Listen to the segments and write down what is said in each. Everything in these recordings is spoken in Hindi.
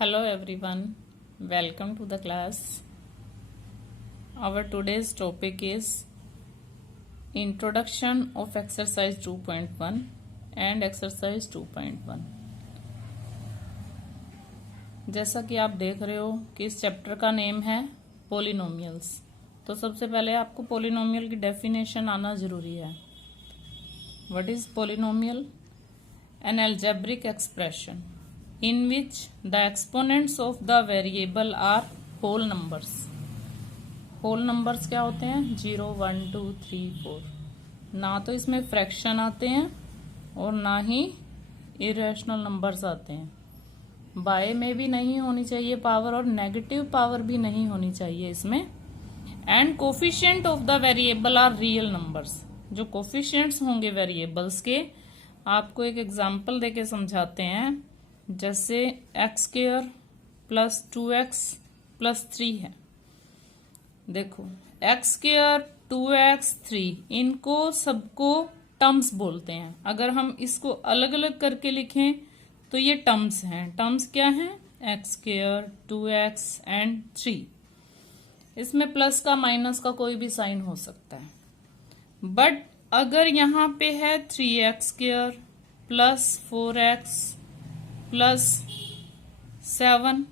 Hello everyone, welcome to the class. Our today's topic is Introduction of Exercise 2.1 and Exercise 2.1. जैसा कि आप देख रहे हो कि इस चैप्टर का नेम है पोलिनोमियल्स, तो सबसे पहले आपको पोलिनोमियल की डेफिनेशन आना जरूरी है. What is polynomial? An algebraic expression in which the exponents of the variable are whole numbers. whole numbers क्या होते हैं? 0, 1, 2, 3, 4. ना तो इसमें फ्रैक्शन आते हैं और ना ही इरेशनल नंबर्स आते हैं. बाय में भी नहीं होनी चाहिए पावर और नेगेटिव पावर भी नहीं होनी चाहिए इसमें. And coefficient of the variable are real numbers. जो कोफिशिएंट्स होंगे वेरिएबल्स के, आपको एक एग्जांपल देके समझाते हैं. जैसे x square plus 2x plus 3 है. देखो एक्स स्क्वायर 2x 3 इनको सबको टर्म्स बोलते हैं. अगर हम इसको अलग अलग करके लिखें तो ये टर्म्स हैं. टर्म्स क्या हैं? X square 2x and 3. इसमें प्लस का माइनस का कोई भी साइन हो सकता है. बट अगर यहाँ पे है 3x square plus 4x plus 7,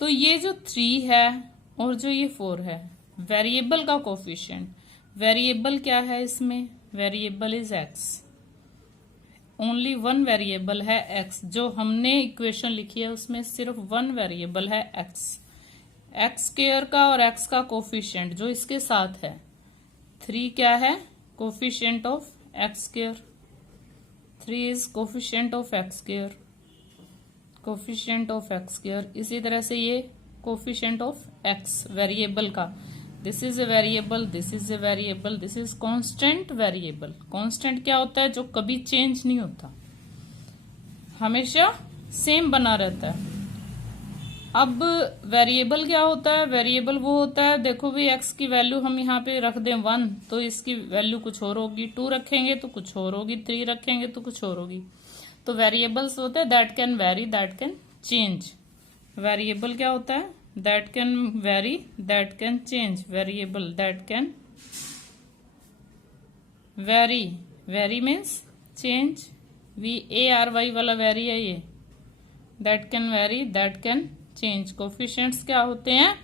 तो ये जो 3 है और जो ये 4 है, वेरिएबल का कोफिशिएंट. वेरिएबल क्या है इसमें? Variable is x. Only one variable है x. जो हमने इक्वेशन लिखी है उसमें सिर्फ वन वेरिएबल है x. एक्स स्क्वायर का और x का कोफिशिएंट जो इसके साथ है 3 क्या है? Coefficient of x square. 3 is coefficient of x square. Coefficient of x square. इसी तरह से ये कोफिशिएंट ऑफ एक्स वेरिएबल का. This is a variable, this is a variable, this is constant variable. Constant क्या होता है? जो कभी चेंज नहीं होता, हमेशा सेम बना रहता है. अब वेरिएबल क्या होता है? वेरिएबल वो होता है, देखो भी एक्स की वैल्यू हम यहाँ पे रख दें 1 तो इसकी वैल्यू कुछ और होगी. 2 रखेंगे तो कुछ और होगी. 3 रखेंगे तो कुछ और होगी. तो वेरिएबल्स होते हैं that can vary, that can change. Variable क्या होता है? That can vary, that can change. Variable that can vary. Vary means change. VARY वाला वेरी है ये. That can vary, that can change. Coefficients क्या होते हैं?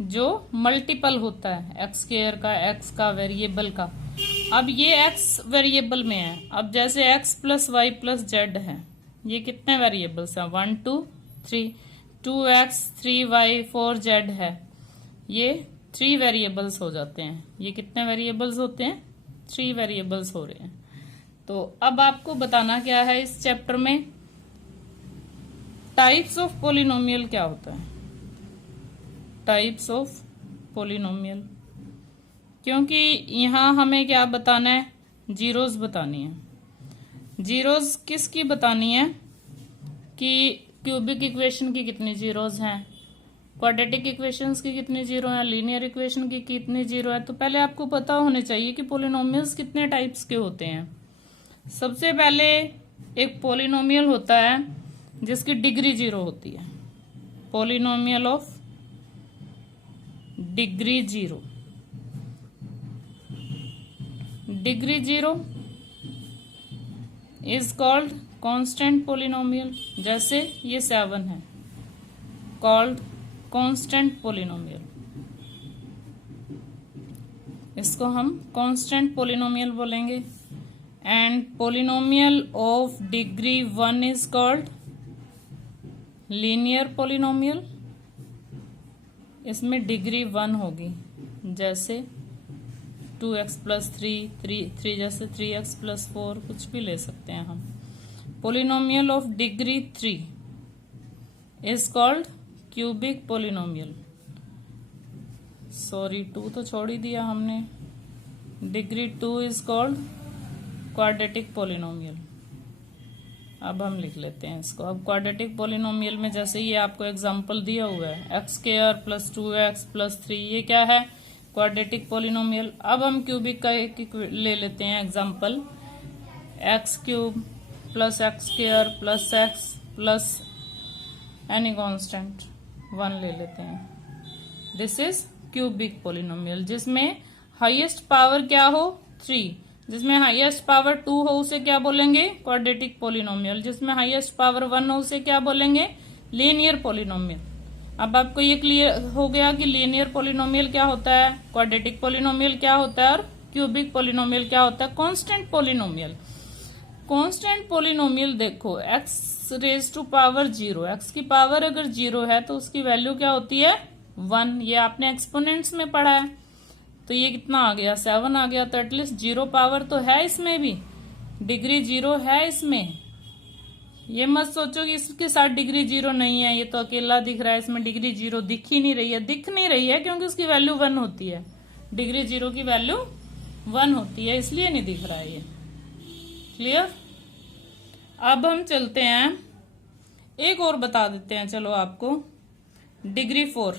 जो मल्टीपल होता है एक्स स्क्वायर का, एक्स का, वेरिएबल का. अब ये एक्स वेरिएबल में है. अब जैसे x plus y plus z है, ये कितने वेरिएबल्स हैं? 1 2 3. 2x 3y 4z है, ये 3 वेरिएबल्स हो जाते हैं. ये कितने वेरिएबल्स होते हैं? 3 वेरिएबल्स हो रहे हैं. तो अब आपको बताना क्या है इस चैप्टर में? टाइप्स ऑफ पोलिनोमियल क्या होता है? Types of polynomial. क्योंकि यहां हमें क्या बताना है? जीरोस बतानी है. जीरोस किसकी बतानी है? कि क्यूबिक इक्वेशन की कितनी जीरोस हैं, क्वाड्रेटिक इक्वेशंस की कितनी जीरो हैं, लीनियर इक्वेशन की कितनी जीरो है. तो पहले आपको पता होने चाहिए कि पोलिनोमियल्स कितने टाइप्स के होते हैं. सबसे पहले एक पोलिनोमियल होता है जिसकी डिग्री 0 होती है. Polynomial of degree 0. Degree 0 is called constant polynomial. जैसे ये 7 है, कॉल्ड कांस्टेंट पोलिनोमियल. इसको हम कांस्टेंट पोलिनोमियल बोलेंगे. And polynomial of degree 1 is called linear polynomial. इसमें डिग्री 1 होगी. जैसे 2x प्लस 3 जैसे 3x प्लस 4 कुछ भी ले सकते हैं हम. Polynomial of degree 3 is called cubic polynomial. Sorry 2 तो छोड़ ही दिया हमने. Degree 2 is called quadratic polynomial. अब हम लिख लेते हैं इसको. अब क्वाड्रेटिक पोलिनोमियल में जैसे ये आपको एग्जांपल दिया हुआ है x square plus 2x plus 3, ये क्या है? Quadratic polynomial. अब हम क्यूबिक का एक ले लेते हैं example. X cube plus x square plus x plus any constant 1 ले लेते हैं। दिस इज क्यूबिक पोलिनोमियल, जिसमें हाईएस्ट पावर क्या हो 3, जिसमें हाईएस्ट पावर 2 हो उसे क्या बोलेंगे क्वाड्रेटिक पोलिनोमियल, जिसमें हाईएस्ट पावर 1 हो उसे क्या बोलेंगे लीनियर पोलिनोमियल। अब आपको ये क्लियर हो गया कि लीनियर पोलिनोमियल क्या होता है, क्वाड्रेटिक पोलिनोमियल क्या होता है और क्यूबिक पोलिनोमियल क्या होता है। कांस्टेंट पोलिनोमियल, कांस्टेंट पोलिनोमियल देखो x raise to power 0, x की पावर अगर 0 है तो उसकी वैल्यू क्या होती है 1, ये आपने एक्सपोनेंट्स में पढ़ा है। तो ये कितना आ गया 7 आ गया, तो एटलीस्ट 0 पावर तो है इसमें भी, डिग्री 0 है इसमें। ये मत सोचो कि इसके साथ डिग्री 0 नहीं है, ये तो अकेला दिख रहा है, इसमें डिग्री 0 दिख ही नहीं रही है, दिख नहीं रही है क्योंकि उसकी वैल्यू 1 होती है, डिग्री 0 की वैल्यू 1 होती है, इसलिए नहीं दिख रहा है ये। क्लियर। अब हम चलते हैं, एक और बता देते हैं चलो आपको, डिग्री 4।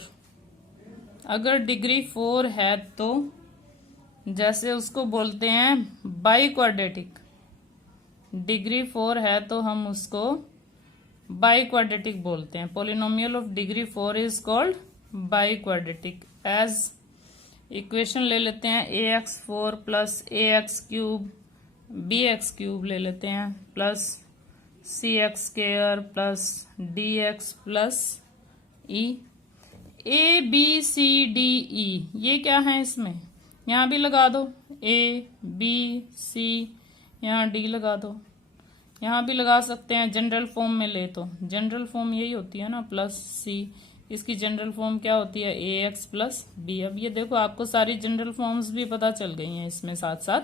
अगर डिग्री 4 है तो जैसे उसको बोलते हैं बाई क्वाड्रेटिक, डिग्री 4 है तो हम उसको बाई क्वाड्रेटिक बोलते हैं। Polynomial of degree 4 is called biquadratic. As equation ले लेते हैं ax4 plus ax cube bx cube ले लेते हैं plus cx square plus dx plus e। a b c d e ये क्या है, इसमें यहां भी लगा दो a b c, यहाँ डी लगा दो, यहाँ भी लगा सकते हैं। जनरल फॉर्म में ले तो जनरल फॉर्म यही होती है ना प्लस सी, इसकी जनरल फॉर्म क्या होती है ए एक्स प्लस बी। अब ये देखो आपको सारी जनरल फॉर्म्स भी पता चल गई हैं इसमें साथ साथ।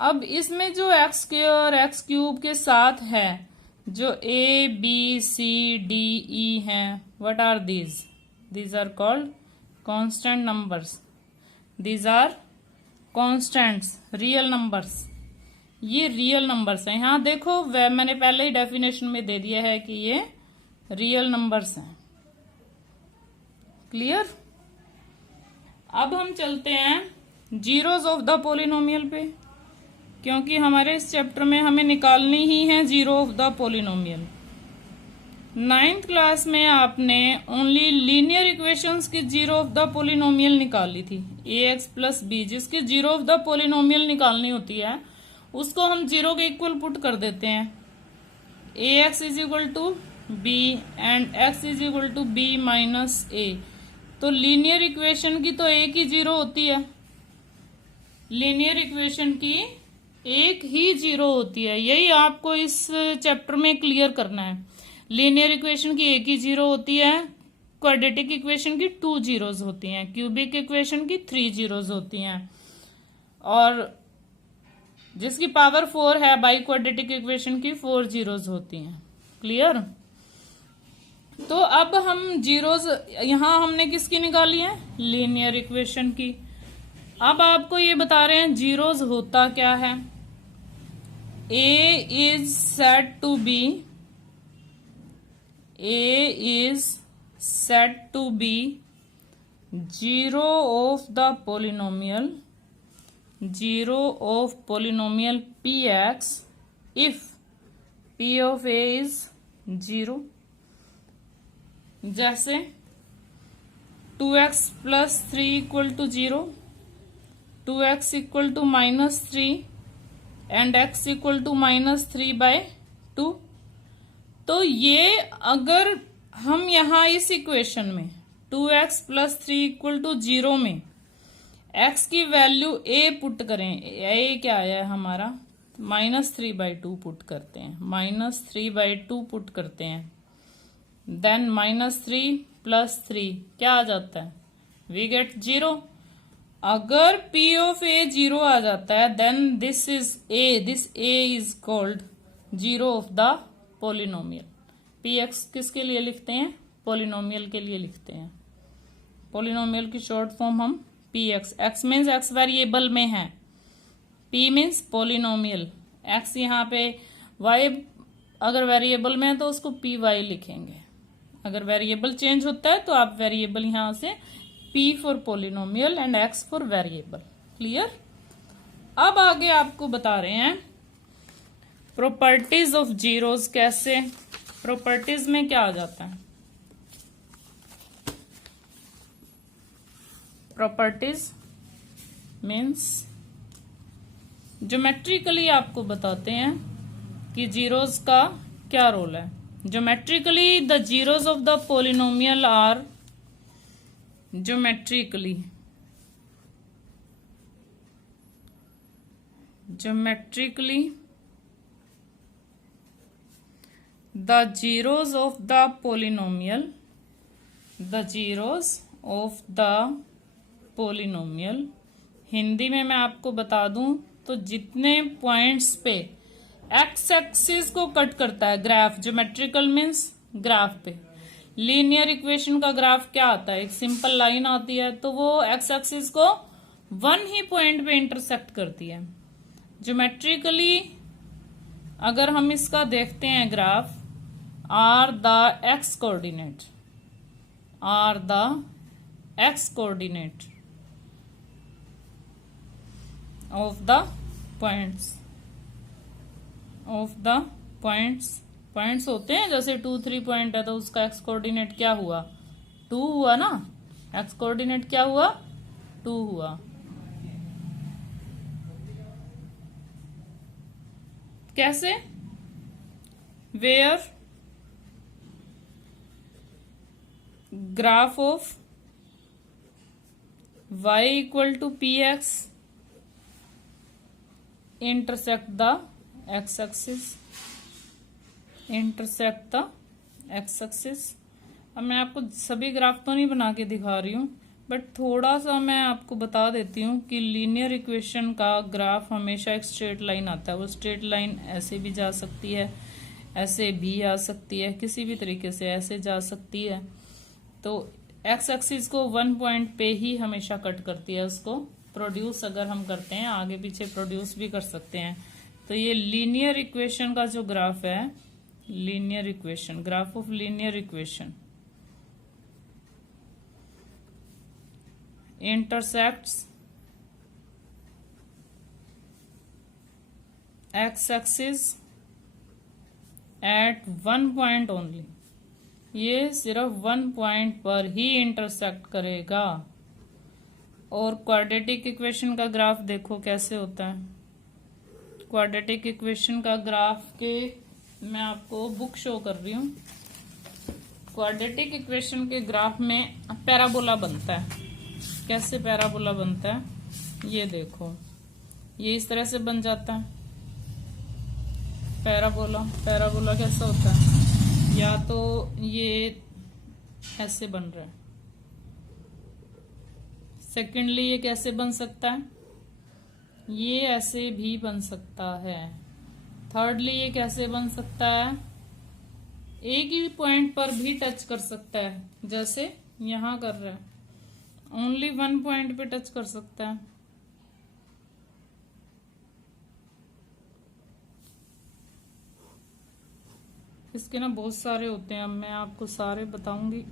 अब इसमें जो एक्स स्क्वायर एक्स क्यूब के साथ है जो A B C D E हैं, what are these, these are called constant numbers, these are constants, real numbers, ये रियल नंबर्स हैं। यहाँ देखो मैंने पहले ही डेफिनेशन में दे दिया है कि ये रियल नंबर्स हैं। क्लियर। अब हम चलते हैं जीरोज ऑफ द पोलिनोमियल पे, क्योंकि हमारे इस चैप्टर में हमें निकालनी ही है zero of the polynomial. 9th class में आपने ओनली लीनियर इक्वेशंस की जीरो ऑफ द पोलिनोमियल निकाली थी, ax प्लस बी, जिसकी जीरो ऑफ द पोलिनोमियल निकालनी होती है उसको हम जीरो के इक्वल पुट कर देते हैं। ax is equal to B and x is equal to B minus A. तो लीनियर इक्वेशन की तो एक ही जीरो होती है, लीनियर इक्वेशन की एक ही जीरो होती है, यही आपको इस चैप्टर में क्लियर करना है। लीनियर इक्वेशन की एक ही जीरो होती है, क्वाड्रेटिक इक्वेशन की 2 जीरोज होती हैं, क्यूबिक इक्वेशन की 3 जीरोज होती हैं, और जिसकी पावर 4 है बाई क्वाड्रेटिक इक्वेशन की 4 जीरोज होती हैं। क्लियर। तो अब हम जीरोज यहां हमने किसकी निकाली है, लीनियर इक्वेशन की। अब आपको ये बता रहे हैं जीरोज होता क्या है। a is said to be zero of the polynomial, zero of polynomial px if p of a is 0। जैसे 2x plus 3 equal to 0, 2x equal to minus 3 and x equal to -3/2। तो ये अगर हम यहाँ इस इक्वेशन में 2x प्लस 3 इक्वल टू 0 में x की वैल्यू a पुट करें, a क्या आया है हमारा -3/2 पुट करते हैं, -3/2 पुट करते हैं, देन -3 प्लस 3 क्या आ जाता है, वी गेट 0। अगर p ऑफ a 0 आ जाता है then this a is called zero of the polynomial. px किसके लिए लिखते हैं, पोलिनोमियल के लिए लिखते हैं। पोलिनोमियल की शॉर्ट फॉर्म हम px, x means x variable में है, p मीन्स पोलिनोमियल, x यहाँ पे y अगर वेरिएबल में है तो उसको py लिखेंगे, अगर वेरिएबल चेंज होता है तो आप वेरिएबल यहां से p for polynomial and x for variable. Clear. अब आगे आपको बता रहे हैं प्रॉपर्टीज ऑफ जीरोज कैसे प्रॉपर्टीज में क्या आ जाता है? प्रॉपर्टीज मीन्स ज्योमेट्रिकली आपको बताते हैं कि जीरोस का क्या रोल है। Geometrically the zeros of the polynomial are geometrically the zeros of the polynomial Hindi में मैं आपको बता दूं तो जितने पॉइंट्स पे एक्स एक्सिस को कट करता है ग्राफ, ज्योमेट्रिकल मीन्स ग्राफ पे। लीनियर इक्वेशन का ग्राफ क्या आता है? एक सिंपल लाइन आती है, तो वो एक्स एक्सिस को वन ही पॉइंट पे इंटरसेक्ट करती है। ज्योमेट्रिकली अगर हम इसका देखते हैं graph, are the x coordinate of the points होते हैं, जैसे 2, 3 पॉइंट है तो उसका एक्स कोऑर्डिनेट क्या हुआ? 2 हुआ ना। एक्स कोऑर्डिनेट क्या हुआ? 2 हुआ। कैसे? Where graph of y equal to px intersect the x axis. अब मैं आपको सभी ग्राफ तो नहीं बना के दिखा रही हूं, बट थोड़ा सा मैं आपको बता देती हूँ कि लीनियर इक्वेशन का ग्राफ हमेशा एक स्ट्रेट लाइन आता है। वो स्ट्रेट लाइन ऐसे भी जा सकती है, ऐसे भी आ सकती है, किसी भी तरीके से ऐसे जा सकती है। तो एक्स एक्सिस को वन पॉइंट पे ही हमेशा कट करती है। उसको प्रोड्यूस अगर हम करते हैं, आगे पीछे प्रोड्यूस भी कर सकते हैं। तो ये लीनियर इक्वेशन का जो ग्राफ है, linear equation, graph of linear equation intersects x-axis at one point only। ये सिर्फ वन पॉइंट पर ही इंटरसेक्ट करेगा। और क्वाड्रेटिक इक्वेशन का ग्राफ देखो कैसे होता है। क्वाड्रेटिक इक्वेशन का ग्राफ के मैं आपको बुक शो कर रही हूँ। क्वाड्रेटिक इक्वेशन के ग्राफ में पैराबोला बनता है। कैसे पैराबोला बनता है? ये देखो, ये इस तरह से बन जाता है पैराबोला कैसा होता है? या तो ये ऐसे बन रहा है। सेकेंडली ये कैसे बन सकता है? ये ऐसे भी बन सकता है। थर्डली ये कैसे बन सकता है? एक ही पॉइंट पर भी टच कर सकता है, जैसे यहां कर रहा है, ओनली वन पॉइंट पे टच कर सकता है। इसके ना बहुत सारे होते हैं, अब मैं आपको सारे बताऊंगी।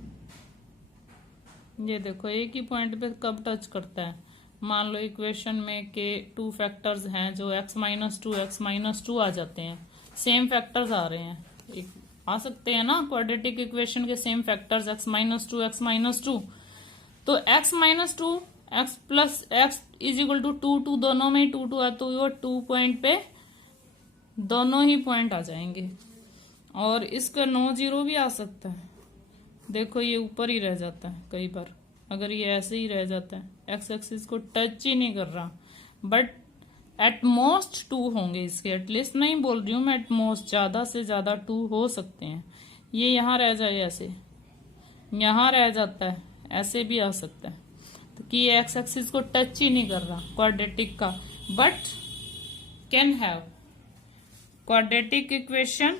ये देखो, एक ही पॉइंट पे कब टच करता है? मान लो इक्वेशन में के 2 फैक्टर्स हैं, जो x - 2 आ जाते हैं। सेम फैक्टर्स आ रहे हैं, आ सकते हैं ना क्वाड्रेटिक इक्वेशन के सेम फैक्टर्स, x - 2। तो x - 2 x plus x is equal to 2 दोनों में ही 2 है, तो वो 2 पॉइंट पे दोनों ही पॉइंट आ जाएंगे। और इसका 9 0 भी आ सकता है। देखो ये ऊपर ही रह जाता है कई बार, अगर ये ऐसे ही रह जाता है, एक्स एक्सिस को टच ही नहीं कर रहा। बट एट मोस्ट 2 होंगे इसके, एटलीस्ट नहीं बोल रही हूँ मैं, एट मोस्ट ज्यादा से ज्यादा 2 हो सकते हैं। ये यहाँ रह जाए, ऐसे यहाँ रह जाता है, ऐसे भी आ सकता है। तो कि ये एक्स एक्सिस को टच ही नहीं कर रहा क्वाड्रेटिक का, but can have quadratic equation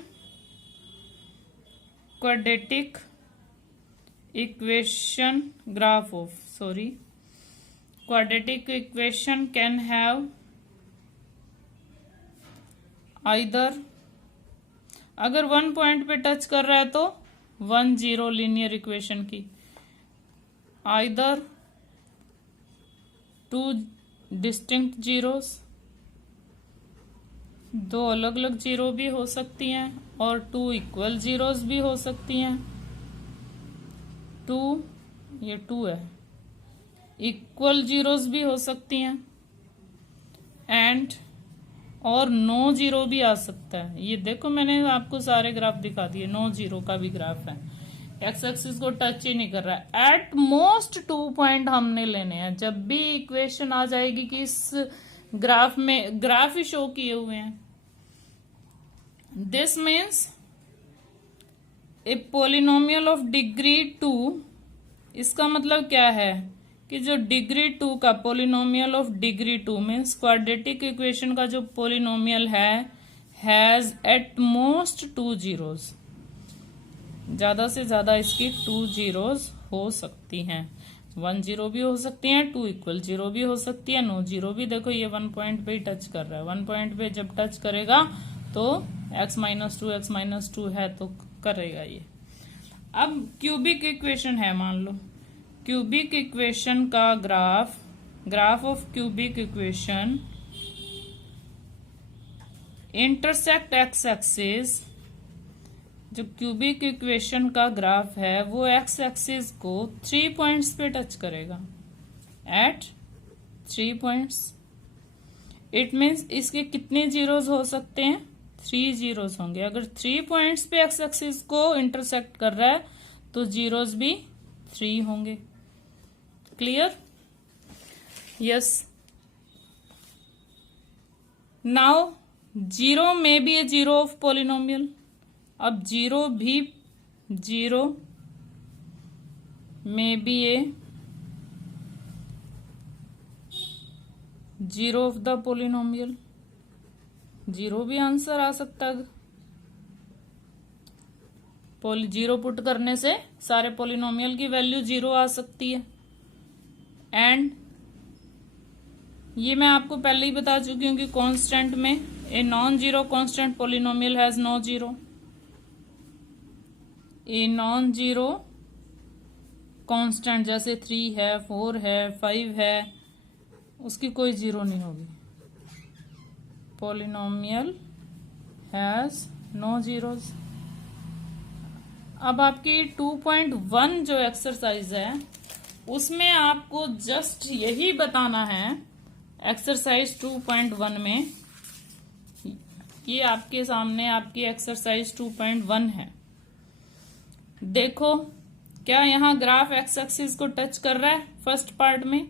graph of quadratic equation can have either, अगर वन पॉइंट पे टच कर रहा है तो 1 0 लीनियर इक्वेशन की, either 2 distinct zeros दो अलग अलग जीरो भी हो सकती हैं और टू इक्वल जीरोस भी हो सकती हैं। ये टू है, इक्वल जीरोस भी हो सकती हैं एंड और नो जीरो भी आ सकता है। ये देखो मैंने आपको सारे ग्राफ दिखा दिए, नो जीरो का भी ग्राफ है, एक्स एक्सिस को टच ही नहीं कर रहा है। एट मोस्ट 2 पॉइंट हमने लेने हैं। जब भी इक्वेशन आ जाएगी कि इस ग्राफ में ग्राफ ही शो किए हुए हैं, this means A polynomial of degree 2। इसका मतलब क्या है कि जो डिग्री 2 का polynomial of degree 2 means quadratic equation का जो पोलिनोमियल है हैज एट मोस्ट 2 जीरोस। ज्यादा से ज्यादा इसकी 2 जीरोस हो सकती हैं। 1 जीरो भी हो सकती हैं, 2 इक्वल जीरो भी हो सकती है, नो जीरो भी। देखो ये 1 पॉइंट पे ही टच कर रहा है। 1 पॉइंट पे जब टच करेगा तो x-2 है तो करेगा ये। अब क्यूबिक इक्वेशन है, मान लो क्यूबिक इक्वेशन का graph of cubic equation intersect x axis. जो क्यूबिक इक्वेशन का ग्राफ है वो एक्स एक्सिस को 3 पॉइंट्स पे टच करेगा, एट 3 पॉइंट्स। इट मीन्स इसके कितने जीरोस हो सकते हैं? 3 जीरोस होंगे। अगर 3 पॉइंट्स पे एक्स एक्सिस को इंटरसेक्ट कर रहा है तो जीरोस भी 3 होंगे। क्लियर? यस। नाउ जीरो में be a zero of polynomial. अब जीरो में be a zero of the polynomial. Zero भी आंसर आ सकता है। जीरो पुट करने से सारे पोलिनोमियल की वैल्यू जीरो आ सकती है। एंड ये मैं आपको पहले ही बता चुकी हूं कि कांस्टेंट में a non zero constant polynomial has no zero. A non zero constant जैसे 3 है, 4 है, 5 है, उसकी कोई जीरो नहीं होगी। Polynomial has no zeros. अब आपकी 2.1 जो एक्सरसाइज है उसमें आपको जस्ट यही बताना है। एक्सरसाइज 2.1 में ये आपके सामने आपकी एक्सरसाइज 2.1 है। देखो क्या यहाँ ग्राफ एक्स एक्सिस को टच कर रहा है? फर्स्ट पार्ट में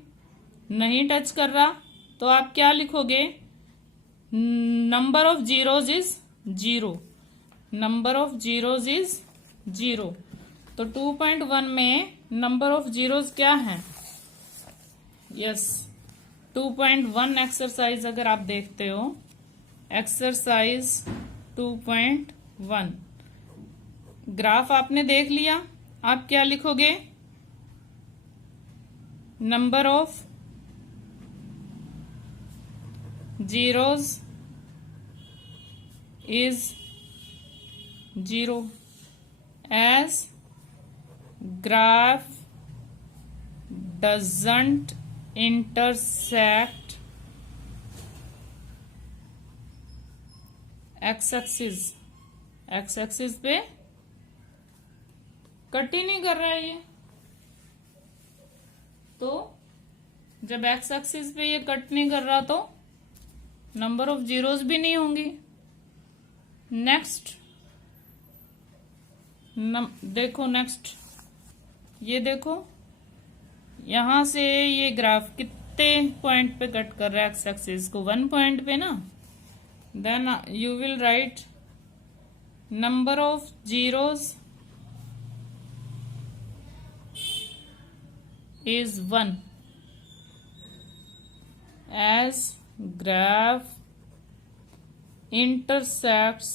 नहीं टच कर रहा तो आप क्या लिखोगे? Number of zeros is 0। Number of zeros is 0। तो 2.1 में नंबर ऑफ जीरोज क्या है? यस, 2.1 एक्सरसाइज अगर आप देखते हो, एक्सरसाइज 2.1 ग्राफ आपने देख लिया। आप क्या लिखोगे? Number of zeros is 0 as graph doesn't intersect x-axis। x-axis पे कट ही नहीं कर रहा है ये। तो जब x-axis पे ये कट नहीं कर रहा तो नंबर ऑफ जीरोस भी नहीं होंगी। नेक्स्ट देखो, नेक्स्ट ये देखो, यहां से ये ग्राफ कितने पॉइंट पे कट कर रहा है एक्स एक्सिस को? 1 पॉइंट पे ना। Then you will write number of zeros is 1 as graph intersects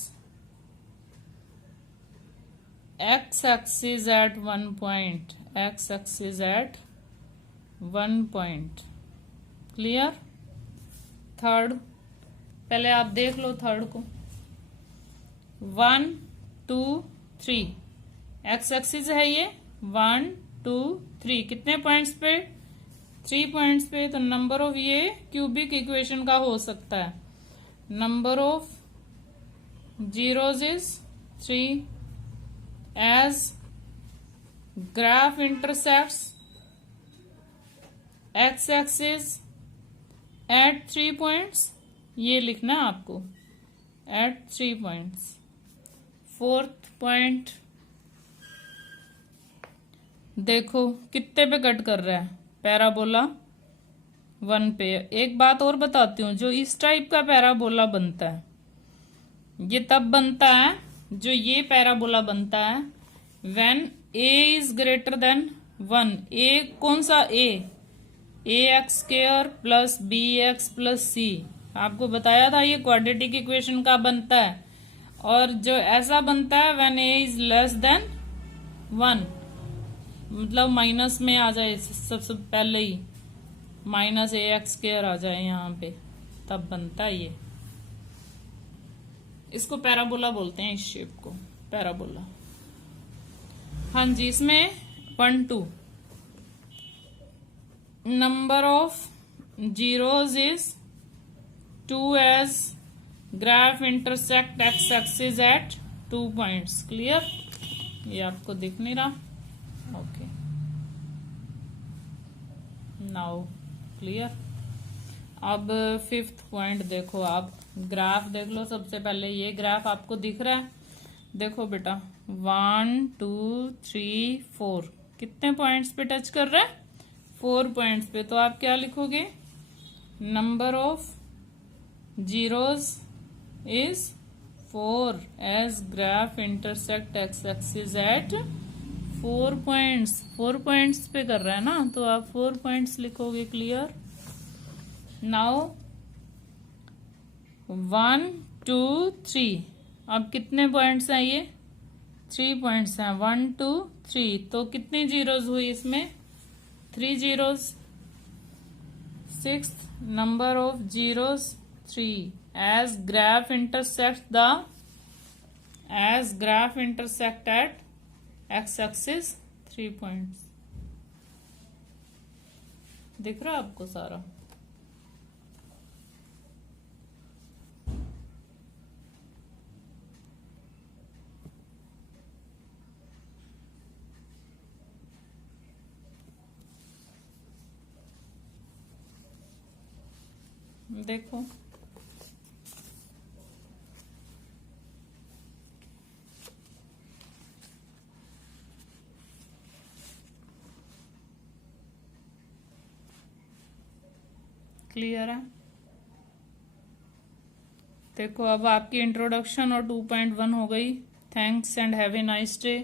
x-axis at 1 point। x-axis at 1 point। Clear? Third पहले आप देख लो थर्ड को। 1 2 3 x-axis है ये। 1 2 3 कितने पॉइंट्स पे? 3 पॉइंट्स पे। तो नंबर ऑफ ये क्यूबिक इक्वेशन का हो सकता है। Number of zeros is 3. As graph intersects x-axis at 3 points, ये लिखना है आपको, at 3 points. फोर्थ पॉइंट देखो कितने पे कट कर रहा है, पैराबोला 1 पे। एक बात और बताती हूँ, जो इस टाइप का पैराबोला बनता है ये तब बनता है, जो ये पैराबोला बनता है when a is greater than 1। a कौन सा a x square plus B x plus C, आपको बताया था ये क्वाड्रेटिक इक्वेशन का बनता है। और जो ऐसा बनता है when a is less than 1, मतलब माइनस में आ जाए, सबसे पहले ही माइनस ए एक्स स्क्वायर आ जाए यहाँ पे, तब बनता है ये। इसको पैराबोला बोलते हैं, इस शेप को पैराबोला। हाँ जी, इसमें 1 2 number of zeros is 2 as graph intersect x axis at 2 points. Clear? ये आपको दिख नहीं रहा? Okay, now clear. अब फिफ्थ पॉइंट देखो, आप ग्राफ देख लो। सबसे पहले ये ग्राफ आपको दिख रहा है, देखो बेटा 1 2 3 4 कितने पॉइंट्स पे टच कर रहा है? 4 पॉइंट्स पे। तो आप क्या लिखोगे? Number of zeros is 4 as graph intersect x axis at 4 points. 4 points पे कर रहा है ना, तो आप 4 पॉइंट्स लिखोगे। क्लियर? नाउ 1 2 3, अब कितने पॉइंट्स हैं? ये 3 पॉइंट्स हैं, 1 2 3। तो कितनी जीरोज हुई इसमें? 3 zeros. Sixth number of zeros 3 as graph intersect at x axis 3 points. दिख रहा है आपको सारा? देखो क्लियर है? देखो अब आपकी इंट्रोडक्शन और 2.1 हो गई। Thanks and have a nice day.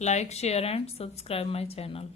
Like share and subscribe my channel.